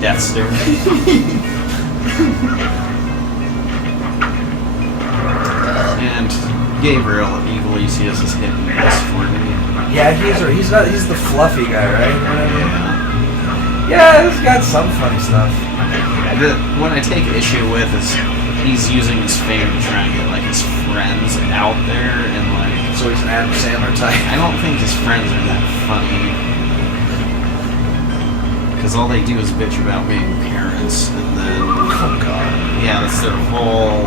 Death stare. And Gabriel at Evil ECS is hitting this for me. Yeah, he's the fluffy guy, right? Yeah, he's got some funny stuff. What I take issue with is he's using his fame to try and get like his friends out there and like. So he's an Adam Sandler type. I don't think his friends are that funny. Because all they do is bitch about being parents, and then... Oh, God. Yeah, that's their whole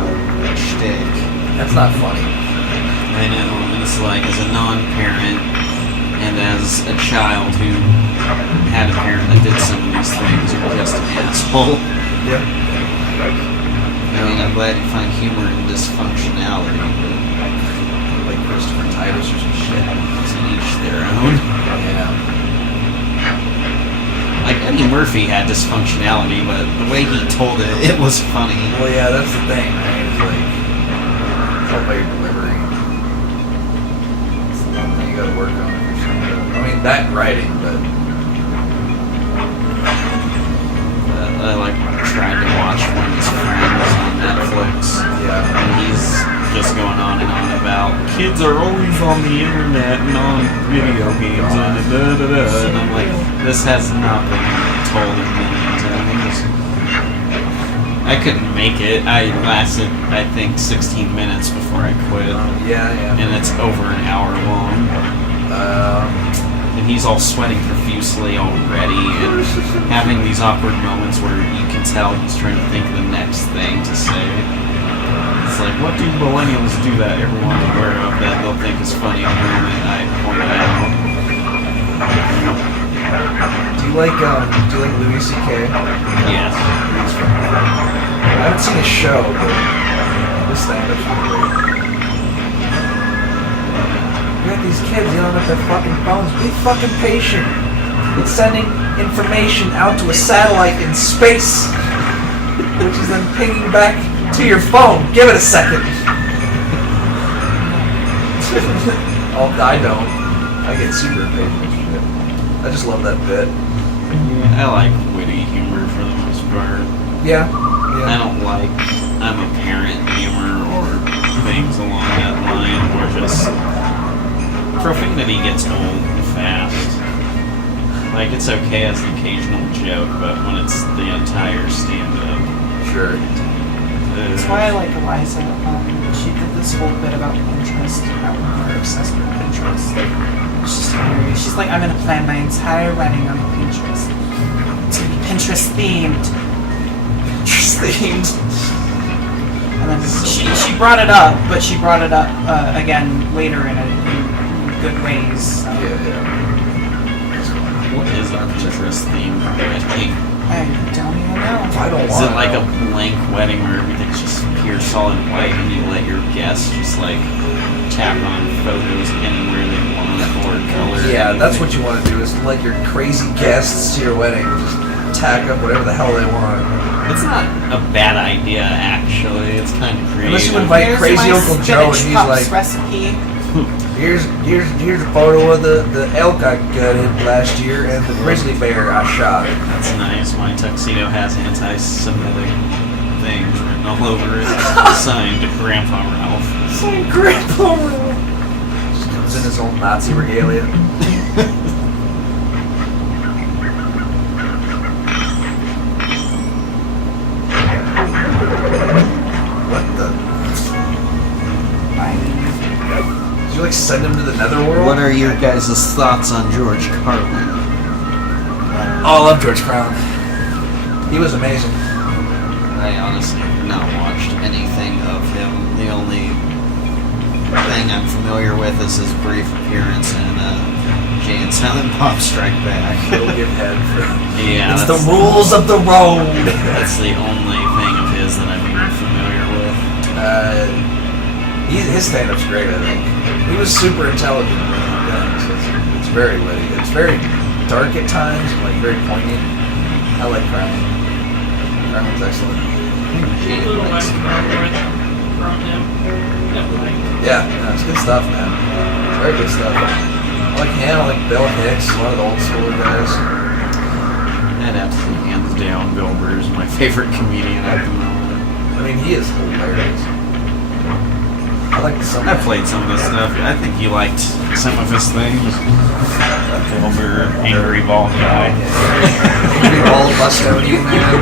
shtick. That's not funny. I know, and it's like, as a non-parent, and as a child who had a parent that did some of these things, you're just an asshole. Yeah. I mean, I'm glad you find humor in dysfunctionality, but... Like Christopher Titus or some shit. To each their own. Yeah. Like, Eddie Murphy had dysfunctionality, but the way he told it, it was funny. Well, yeah, that's the thing, right? It's like, it's all about your delivery. It's the one thing you gotta work on if you're trying to, I mean, that and writing, but... I like tried to watch one of his friends on Netflix. Yeah. And he's just going on and on about kids are always on the internet and on video games and da-da-da. And I'm like, this has not been told in million times. I couldn't make it. I lasted, I think, 16 minutes before I quit. Yeah. And it's over an hour long. And he's all sweating profusely already and having these awkward moments where you can tell he's trying to think of the next thing to say. It's like, what do millennials do that everyone's aware of that they'll think is funny the moment I point it out? Do you like Louis C.K.? Yes. I haven't seen his show, but this stand-up's pretty great. You got these kids yelling at their fucking phones. Be fucking patient. It's sending information out to a satellite in space, which is then pinging back to your phone. Give it a second. Oh, I don't. I get super impatient with shit. I just love that bit. Yeah, I like witty humor for the most part. Yeah. I don't like I'm a parent humor or things along that line where just profanity gets old fast. Like, it's okay as an occasional joke, but when it's the entire stand-up... Sure. That's why I like Eliza. She did this whole bit about Pinterest, about when we're obsessed with Pinterest. It's just hilarious. She's like, I'm going to plan my entire wedding on Pinterest. It's going to be Pinterest-themed. Pinterest-themed. And then she brought it up, but she brought it up again later in good ways. Yeah. What is our Pinterest theme? I don't even know. I don't Is want it like a blank wedding where everything's just pure solid white and you let your guests just like tap on photos anywhere they want or color? Yeah, anything? that's what you want to do, is let your crazy guests to your wedding just tack up whatever the hell they want. It's not a bad idea, actually. It's kind of creative. Unless you invite Here's crazy my Uncle Joe and spinach he's pups like, recipe. here's a photo of the elk I gutted last year and the grizzly bear I shot. That's nice. My tuxedo has anti-Semitic things written all over it. Signed Grandpa Ralph. Signed Grandpa Ralph. Just comes in his own Nazi regalia. What the? Did you like send him to the netherworld? What are your guys' thoughts on George Carlin? Oh, I love George Carlin. He was amazing. I honestly have not watched anything of him. The only thing I'm familiar with is his brief appearance in Jay and Silent Bob Strike Back. He'll give head for... Yeah, it's the rules of the road. That's the only thing of his that I'm even familiar with. His stand-up's great, I think. He was super intelligent. It's very witty. It's very dark at times, and like very poignant. I like Carlin. Carlin's excellent. Yeah, it's good stuff, man. It's very good stuff. I like him. I like Bill Hicks, one of the old schooler guys. And absolutely, hands down, Bill Burr is my favorite comedian at the moment. I mean, he is hilarious. I like the song. I played some of his stuff. I think you liked some of his things. Bill Burr, angry bald guy. Angry bald Bostonian man.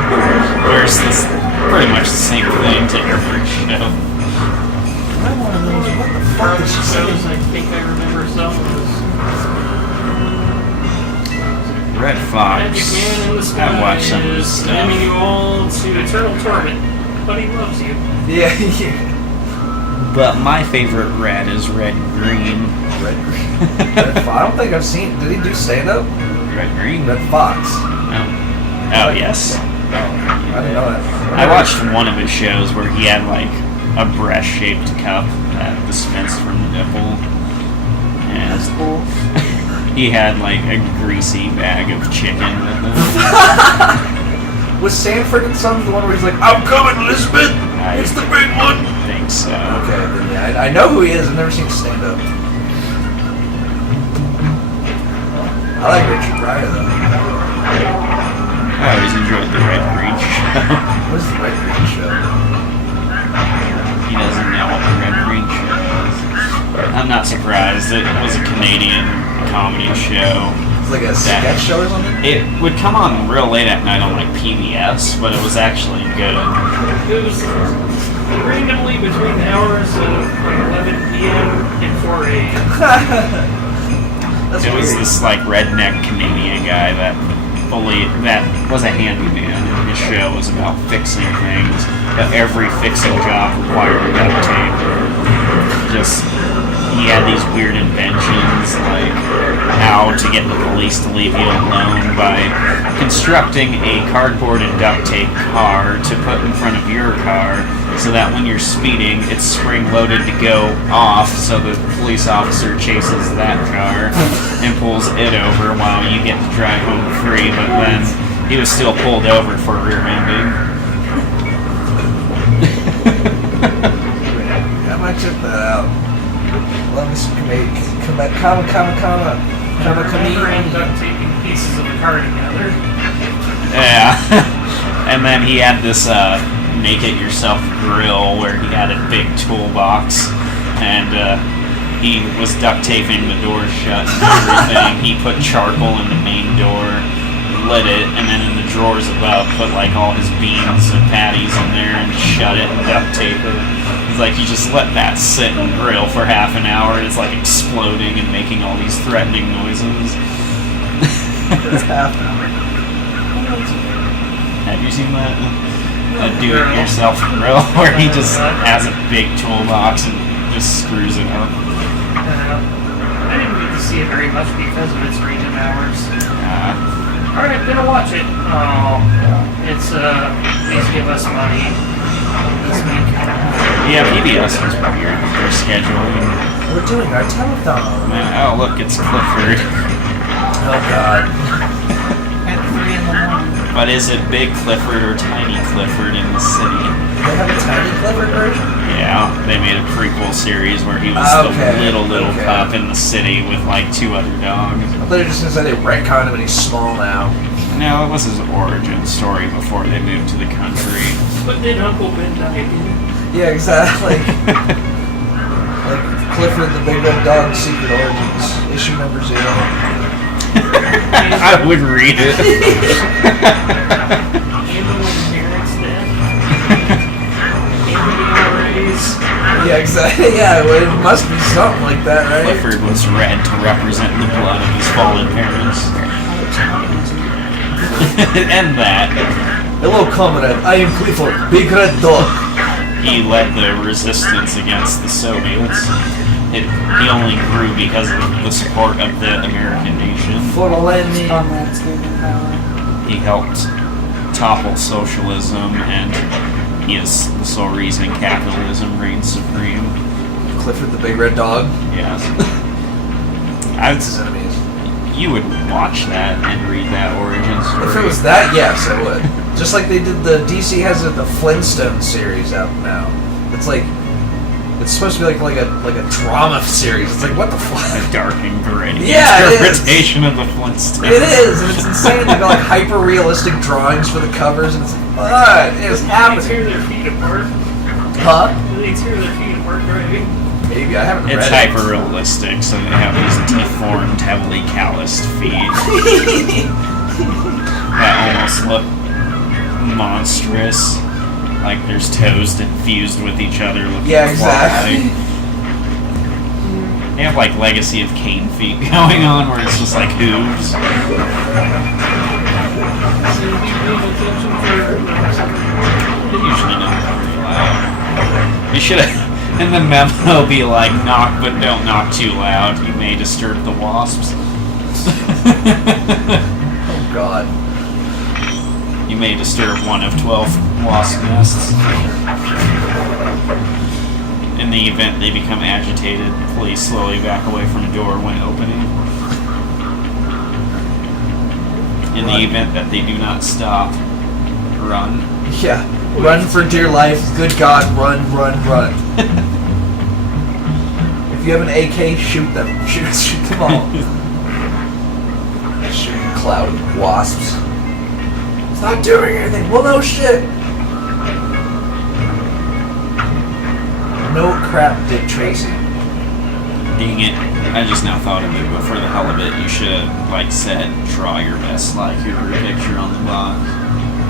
Where's this pretty much the same thing to every show. I'm one of those. What the fuck did she say? I think I remember some of this. Red Fox. Magic Man in the Sky I watched some of his is stuff. condemning you all to eternal torment, but he loves you. Yeah, yeah. But my favorite red is Red Green. Red Fox. I don't think I've seen. Did he do stand up? Red Green? Red Fox. Oh, yes. I didn't know that. I watched one of his shows where he had like a breast-shaped cup that dispensed from the nipple. That's And cool. he had like a greasy bag of chicken with him. Was Sanford and Sons the one where he's like, "I'm coming, Elizabeth. It's the big one." I think so. Okay, then yeah, I know who he is. I've never seen him stand up. I like Richard Pryor though. I always enjoyed the Red Green show. What is the Red Green show? He doesn't know what the Red Green show is. I'm not surprised. It was a Canadian comedy show. It's like a sketch show or something. It would come on real late at night on like PBS, but it was actually good. It was randomly between the hours of 11 p.m. and 4 a.m. That's It was weird. this like redneck Canadian guy that was a handyman. His show was about fixing things, but every fixing job required duct tape. He had these weird inventions, like how to get the police to leave you alone by constructing a cardboard and duct tape car to put in front of your car, so that when you're speeding, it's spring-loaded to go off, so the police officer chases that car and pulls it over while you get to drive home free, but then he was still pulled over for rear-ending. I might check that out. Love me some comedy. And duct taping pieces of the car together. Yeah. And then he had this make-it-yourself grill where he had a big toolbox, and he was duct taping the door shut and everything. He put charcoal in the main door, lit it, and then in the drawers above put like all his beans and patties in there and shut it and duct tape it. He's like, you just let that sit and grill for half an hour, and it's like exploding and making all these threatening noises. It's half an hour. Have you seen that? A do-it-yourself grill where he just has a big toolbox and just screws it up. I didn't get to see it very much because of its random hours. Alright, gonna watch it. Oh, it's, please give us money this week. Yeah, PBS was weird with their scheduling. We're doing our telethon. Oh, look, it's Clifford. Oh god. At 3 in the morning. But is it Big Clifford or Tiny Clifford in the city? They have a tiny Clifford version? Yeah, they made a prequel series where he was Okay, the little okay. pup in the city with like 2 other dogs. I thought you were just gonna say they retconned him and he's small now. No, it was his origin story before they moved to the country. But did Uncle Ben die again? Yeah, exactly. Like Clifford the Big Red Dog Secret Origins, issue number 0. I would read it. Ambulance parents death? Ambulance. Yeah, exactly. Yeah, well, it must be something like that, right? Clifford was red to represent the blood of his fallen parents. And that. Hello, comrade. I am Clifford, Big Red Dog. He led the resistance against the Soviets. He only grew because of the support of the American nation. For Lenny. Comrades gave him power. He helped topple socialism, and he is the sole reason capitalism reigns supreme. Clifford the Big Red Dog. Yes. His enemies. You would watch that and read that origin story. If it was that, yes, I would. Just like they did the DC has the Flintstone series out now. It's like It's supposed to be like a drama series. It's like, what the fuck? A dark and gritty Yeah, it is. interpretation of the Flintstones. It is, and it's insane. They've got like hyper realistic drawings for the covers, and it's like, what is They tear happening? their feet apart. Huh? They tear their feet apart, right? Maybe I haven't It's read hyper realistic, so they have these deformed, heavily calloused feet that almost look monstrous. Like there's toes that fused with each other looking Yeah, exactly. claw-like. They have like Legacy of Cain feet going on where it's just like hooves. So you need legal attention for They usually not very loud. You should have, in the memo, be like, knock but don't knock too loud. You may disturb the wasps. Oh god. You may disturb one of 12 wasp nests. In the event they become agitated, please slowly back away from the door when opening. In the event that they do not stop, run. Yeah. Run for dear life. Good God, run, run, run. If you have an AK, shoot them. Shoot them all. Shoot a cloud of wasps. It's not doing anything. Well, no shit. No crap, Dick Tracy. Dang it. I just now thought of it, but for the hell of it, you should have, like, said, draw your best Sly Cooper picture on the box.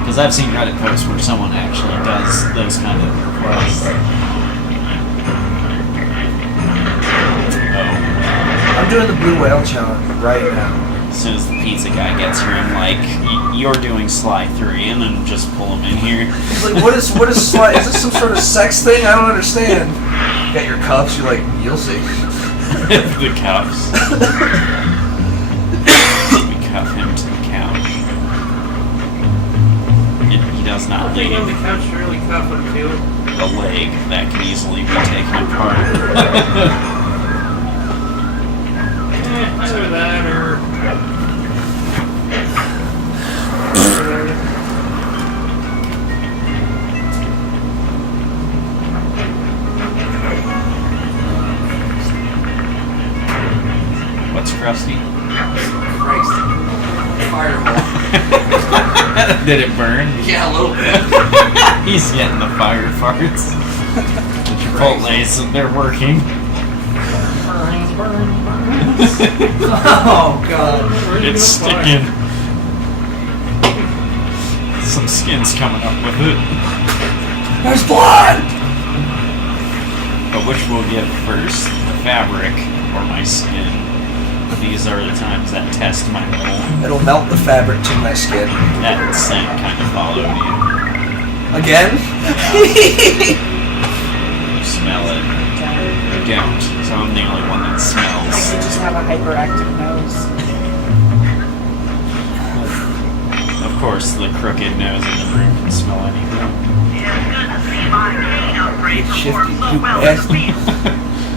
Because I've seen Reddit posts where someone actually does those kind of requests. Oh. I'm doing the Blue Whale Challenge right now. As soon as the pizza guy gets here, I'm like, you're doing Sly 3, and then just pull him in here. He's like, what is Sly? Is this some sort of sex thing? I don't understand. You got your cuffs, you're like, you'll see. The cuffs. We cuff him to the couch. He does not They leave. need the couch to really cuff him too. The leg that can easily be taken apart. Either that or. What's crusty? Christ. Fireball. Did it burn? Yeah, a little bit. He's getting the fire farts. The Chipotle's, they're working. Oh god. It's sticking. Some skin's coming up with it. There's blood! But which will get first? The fabric or my skin? These are the times that test my metal. It'll melt the fabric to my skin. That scent kind of followed you. Again? You smell it. You don't. So I'm the only one that I smells. could just have a hyperactive nose. Of course, the crooked nose in the room can smell anything. Shifty poop ass.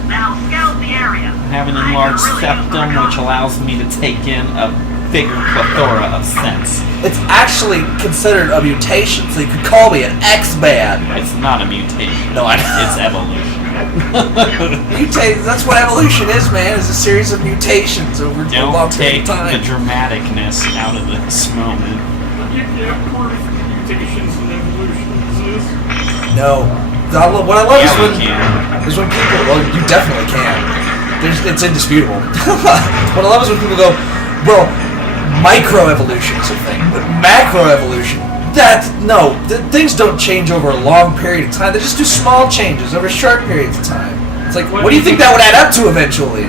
Now scout the area. I have an enlarged septum which allows me to take in a bigger plethora of scents. It's actually considered a mutation, so you could call me an X-Man. It's not a mutation. No, I know. It's evolution. Mutate, that's what evolution is, man. It's a series of mutations over a long Don't period take of the time. dramaticness out of this moment. You can't prove mutations and evolutions. No. What I love Yeah, we is can. when people, well, you definitely can. It's indisputable. What I love is when people go, well, microevolution's a thing, but macroevolution, things don't change over a long period of time. They just do small changes over short periods of time. It's like, what do you think that would add up to eventually?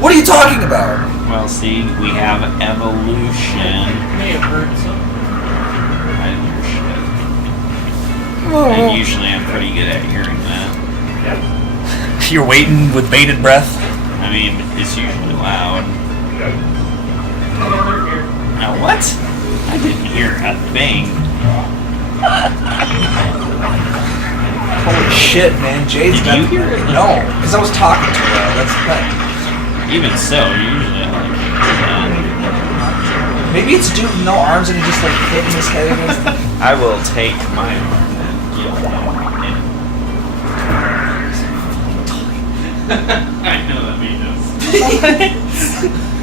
What are you talking about? Well, see, we have evolution. May have heard some. I didn't hear shit. And usually I'm pretty good at hearing that. You're waiting with bated breath. I mean, it's usually loud. Here. Now what? I didn't hear a thing. Holy shit, man. Jade's Did got... you hear it? No, because I was talking to her. That's Even so, usually I like maybe it's a dude with no arms and he just like hitting his head against the... I will take my arm and give him I know that means.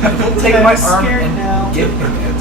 I will take my I'm arm scared and now. give him it.